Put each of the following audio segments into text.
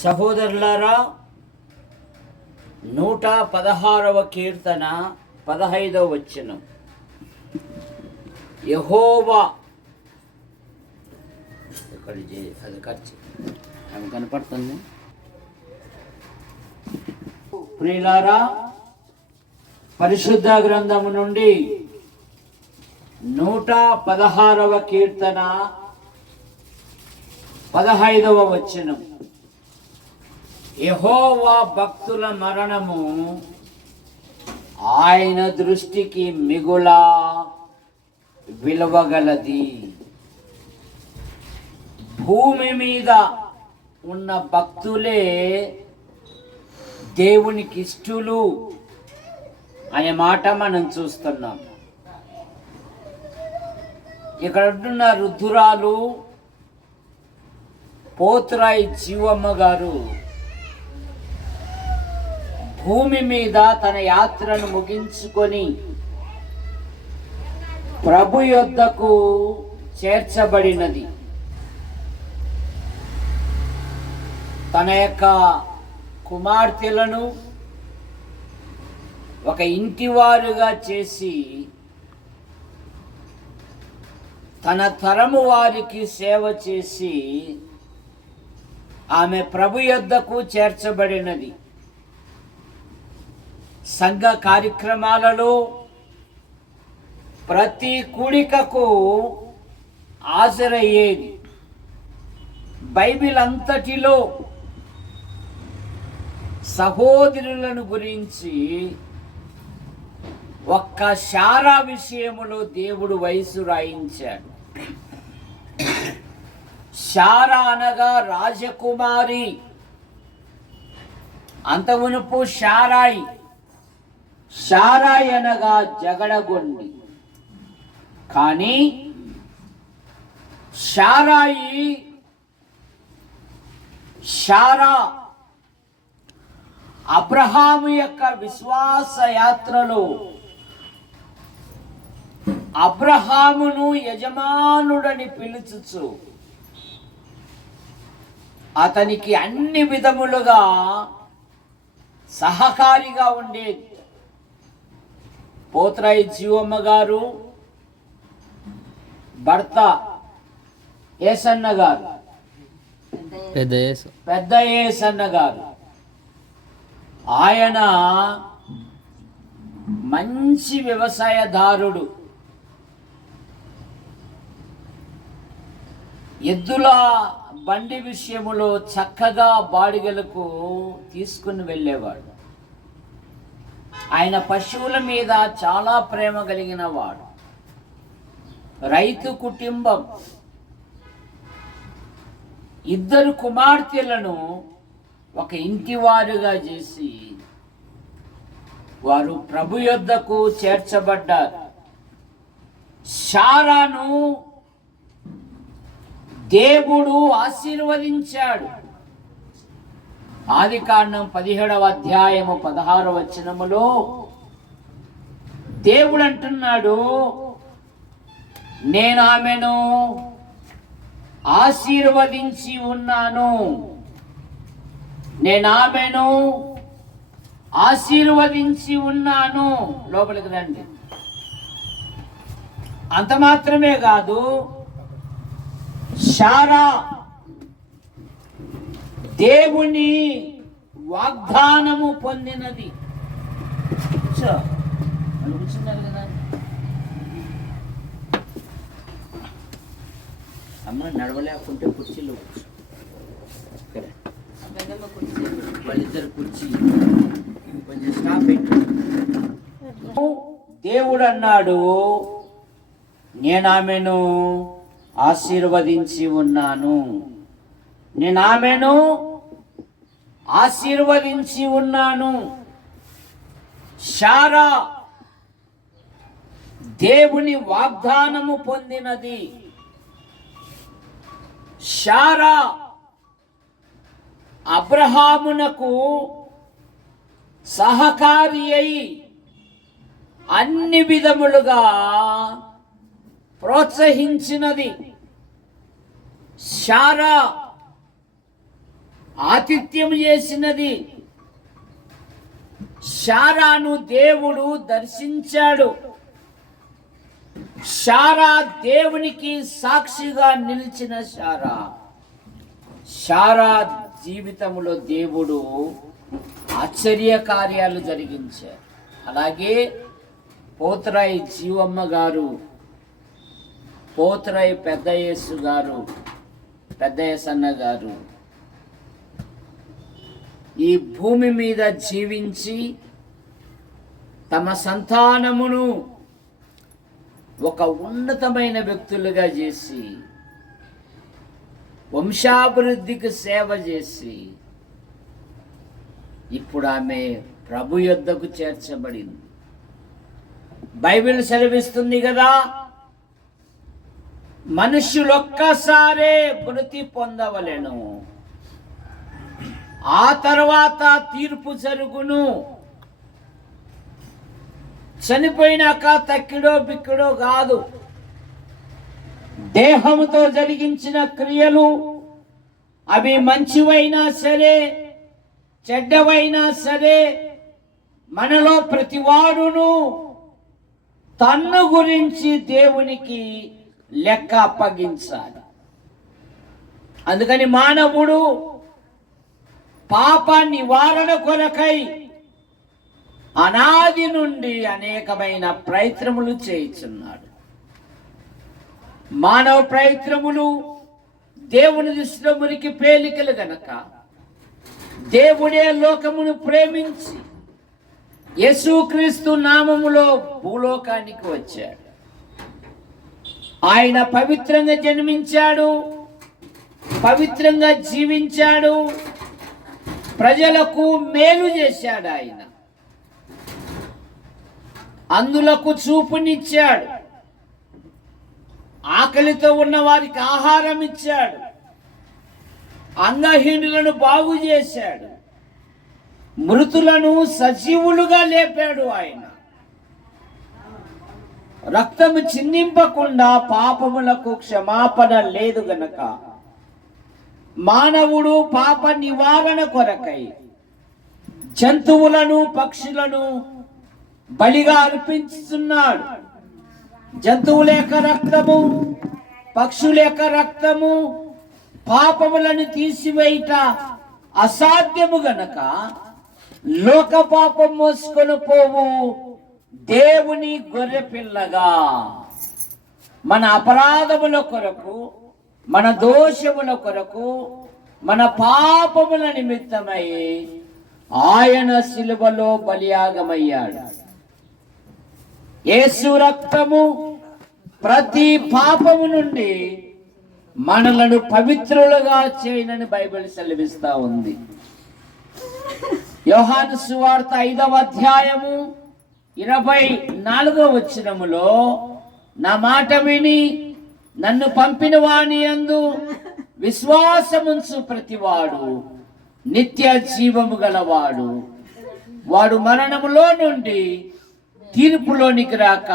సహోదరులారా, 116వ కీర్తన 15వ వచనం. యెహోవా అది ఖర్చు ఆమె కనపడుతుంది. ప్రియులారా, పరిశుద్ధ గ్రంథము నుండి 116వ కీర్తన 15వ వచనం. యెహోవా భక్తుల మరణము ఆయన దృష్టికి మిగులా విలువగలది. భూమి మీద ఉన్న భక్తులే దేవునికి ఇష్టలు అనే మాట మనం చూస్తున్నాం. ఇక్కడ ఉంటున్న రుద్దురాలు పోతురాయి జీవమ్మ గారు భూమి మీద తన యాత్రను ముగించుకొని ప్రభు యొద్దకు చేర్చబడినది. తన యొక్క కుమార్తెలను ఒక ఇంటివారుగా చేసి తన తరము వారికి సేవ చేసి ఆమె ప్రభు యొద్దకు చేర్చబడినది. సంఘ కార్యక్రమాలలో ప్రతి కూడికకు హాజరయ్యేది. బైబిల్ అంతటిలో సహోదరులను గురించి ఒక్క శారా విషయములో దేవుడు వయసు రాయించాడు. శారా అనగా రాజకుమారి, అంతమునుపు శారాయి, శారాయి అనగా జగడగొండి. కానీ శారా అబ్రహాము యొక్క విశ్వాస యాత్రలో అబ్రహామును యజమానుడని పిలుచుచు అతనికి అన్ని విధములుగా సహకారిగా ఉండేది. పోతురాయి జీవమ్మ గారు భర్త ఏసన్న గారు, పెద్ద ఏసన్న గారు, ఆయన మంచి వ్యవసాయదారుడు. ఎద్దుల బండి విషయములో చక్కగా బాడిగలకు తీసుకుని వెళ్ళేవాడు. ఆయన పశువుల మీద చాలా ప్రేమ కలిగిన వాడు. రైతు కుటుంబం. 2 కుమార్తెలను ఒక ఇంటివారుగా చేసి వారు ప్రభు యొద్దకు చేర్చబడ్డారు. శారాను దేవుడు ఆశీర్వదించాడు. ఆదికాండం 17వ అధ్యాయము 16వ వచనములో దేవుడు అంటున్నాడు, నేను ఆమెను ఆశీర్వదించి ఉన్నాను, నేను ఆమెను ఆశీర్వదించి ఉన్నాను. లోపలికి రండి. అంత మాత్రమే కాదు, శారా దేవుని వాగ్దానము పొందినది. కూర్చున్నారు కదా అమ్మ, నడవలేకుంటే కుర్చీలో వాళ్ళిద్దరు కుర్చీ కొంచెం స్టాప్ పెట్టు. దేవుడు అన్నాడు, నేను ఆమెను ఆశీర్వదించి ఉన్నాను, నేను ఆమెను ఆశీర్వదించి ఉన్నాను. శారా దేవుని వాగ్దానము పొందినది. శారా అబ్రహామునకు సహకారి అయి అన్ని విధములుగా ప్రోత్సహించినది. శారా ఆతిథ్యం చేసినది. శారాను దేవుడు దర్శించాడు. శారా దేవునికి సాక్షిగా నిలిచిన శారా జీవితంలో దేవుడు ఆశ్చర్య కార్యాలు జరిగించారు. అలాగే పోతురాయి జీవమ్మ గారు, పోతురాయి పెద్ద యేసన్న గారు ఈ భూమి మీద జీవించి తమ సంతానమును ఒక ఉన్నతమైన వ్యక్తులుగా చేసి వంశాభివృద్ధికి సేవ చేసి ఇప్పుడు ఆమె ప్రభు యొద్దకు చేర్చబడింది. బైబిల్ సెలవిస్తుంది కదా, మనుష్యులొక్కసారే మృతి పొందవలెను, ఆ తర్వాత తీర్పు జరుగును. చనిపోయినాక తక్కిడో బిక్కిడో కాదు. దేహముతో జరిగించిన క్రియలు అవి మంచివైనా సరే చెడ్డవైనా సరే మనలో ప్రతివాడును తన్ను గురించి దేవునికి లెక్క అప్పగించాలి. అందుకని మానవుడు పాప నివారణ కొరకై అనాది నుండి అనేకమైన ప్రయత్నములు చేయుచున్నాడు. మానవ ప్రయత్నములు దేవుని దృష్టిలో మురికి పేలికలు గనక దేవుడే లోకమును ప్రేమించి యేసుక్రీస్తు నామములో భూలోకానికి వచ్చాడు. ఆయన పవిత్రంగా జన్మించాడు, పవిత్రంగా జీవించాడు, ప్రజలకు మేలు చేశాడు. ఆయన అందులకు చూపునిచ్చాడు, ఆకలితో ఉన్న వారికి ఆహారం ఇచ్చాడు, అంగహీనులను బాగు చేశాడు, మృతులను సజీవులుగా లేపాడు. ఆయన రక్తము చిందింపకుండా పాపములకు క్షమాపణ లేదు గనక మానవుడు పాప నివారణ కొరకై జంతువులను పక్షులను బలిగా అర్పించుతున్నాడు. జంతువుల యొక్క రక్తము, పక్షుల యొక్క రక్తము పాపములను తీసివేయట అసాధ్యము గనక లోక పాపం మోసుకొని పోవు దేవుని గొర్రె పిల్లగా మన అపరాధముల కొరకు, మన దోషముల కొరకు, మన పాపముల నిమిత్తమై ఆయన శిలువలో బలియాగమయ్యాడు. యేసు రక్తము ప్రతి పాపము నుండి మనలను పవిత్రులుగా చేయనని బైబిల్ సెలవిస్తా ఉంది. యోహాను సువార్త 5వ అధ్యాయము 24వ వచనములో నా మాట విని నన్ను పంపిన వాని యందు విశ్వాసముంచు ప్రతివాడు నిత్య జీవము గలవాడు, వాడు మరణములో నుండి తీర్పులోనికి రాక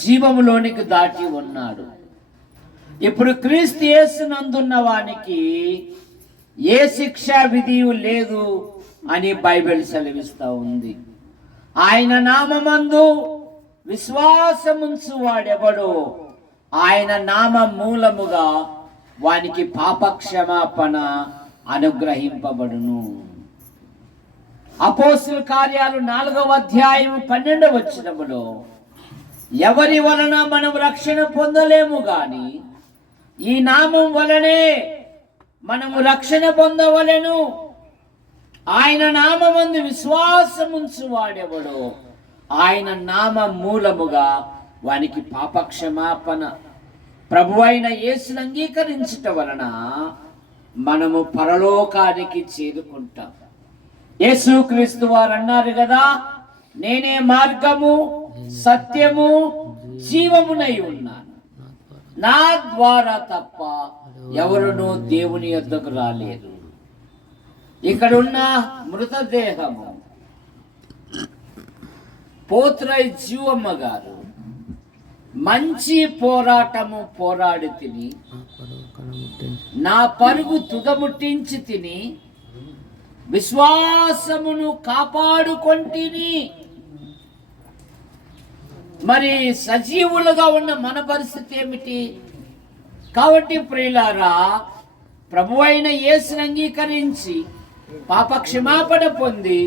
జీవములోనికి దాటి ఉన్నాడు. ఇప్పుడు క్రీస్తు యేసునందున్న వానికి ఏ శిక్షా విధి లేదు అని బైబిల్ సెలవిస్తా ఉంది. ఆయన నామమందు విశ్వాసముంచు వాడెవడో ఆయన నామ మూలముగా వానికి పాపక్షమాపణ అనుగ్రహింపబడును. అపోస్తుల కార్యాలు 4వ అధ్యాయం 12వ వచనములో ఎవరి వలన మనం రక్షణ పొందలేము గాని ఈ నామం వలనే మనము రక్షణ పొందవలెను. ఆయన నామమందు విశ్వాసముంచు వాడెవడో ఆయన నామ మూలముగా వానికి పాపక్షమాపణ. ప్రభువైన యేసును అంగీకరించుట వలన మనము పరలోకానికి చేరుకుంటాం. యేసుక్రీస్తు వారు అన్నారు కదా, నేనే మార్గము సత్యము జీవమునై ఉన్నాను, నా ద్వారా తప్ప ఎవరునూ దేవుని యొద్దకు రాలేరు. ఇక్కడున్న మృతదేహము పోతురాయి జీవమ్మ గారు మంచి పోరాటము పోరాడి తిని, నా పరుగు తుదముట్టించి తిని, విశ్వాసమును కాపాడుకొంటిని. మరి సజీవులుగా ఉన్న మన పరిస్థితి ఏమిటి? కాబట్టి ప్రియులారా, ప్రభువైన యేసుని అంగీకరించి పాప క్షమాపణ పొంది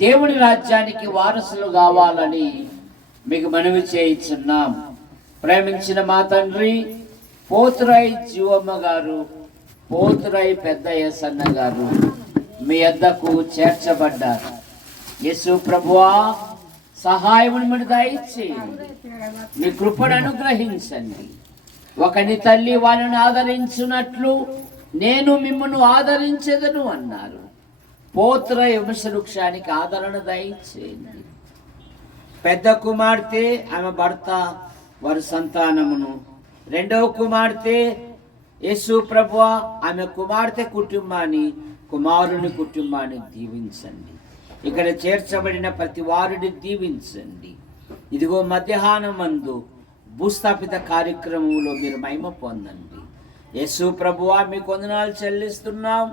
దేవుని రాజ్యానికి వారసులు కావాలని మీకు మనవి చేయించున్నాం. ప్రేమించిన మా తండ్రి పోతురాయి జీవమ్మ గారు, పోతురాయి పెద్ద యేసన్న గారు మీ వద్దకు చేర్చబడ్డారు. యేసు ప్రభువా, సహాయమును మీరు దయచేయండి, మీ కృపను అనుగ్రహించండి. ఒకని తల్లి వాళ్ళని ఆదరించున్నట్లు నేను మిమ్మల్ని ఆదరించెదను అన్నారు. పోతురాయి వంశవృక్షానికి ఆదరణ దయచేయండి. పెద్ద కుమార్తె ఆమె భర్త వారి సంతానమును, రెండవ కుమార్తె యేసు ప్రభువా ఆమె కుమార్తె కుటుంబాన్ని, కుమారుని కుటుంబాన్ని దీవించండి. ఇక్కడ చేర్చబడిన ప్రతి వారిని దీవించండి. ఇదిగో మధ్యాహ్నమందు భూస్థాపిత కార్యక్రమంలో మీరు మహిమ పొందండి. యేసు ప్రభువా మీకు వందనాలు చెల్లిస్తున్నాం.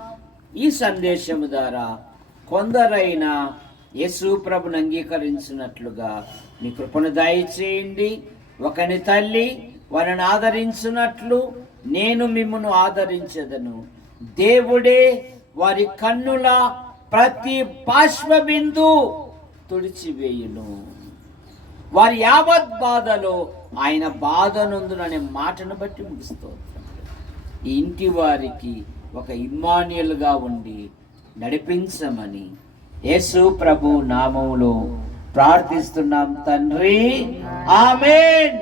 ఈ సందేశము ద్వారా కొందరైనా యేసు ప్రభుని అంగీకరించినట్లుగా మీ కృపను దయచేయండి. ఒకని తల్లి వారిని ఆదరించినట్లు నేను మిమ్మల్ని ఆదరించదను. దేవుడే వారి కన్నుల ప్రతి బాష్పబిందు తుడిచివేయును. వారి యావత్ బాధలో ఆయన బాధ నొందుననే మాటను బట్టి ముగిస్తోంది. ఈ ఇంటి వారికి ఒక ఇమ్మానుయేలుగా ఉండి నడిపించమని యేసు ప్రభు నామములో ప్రార్థిస్తున్నాం తండ్రి. ఆమేన్.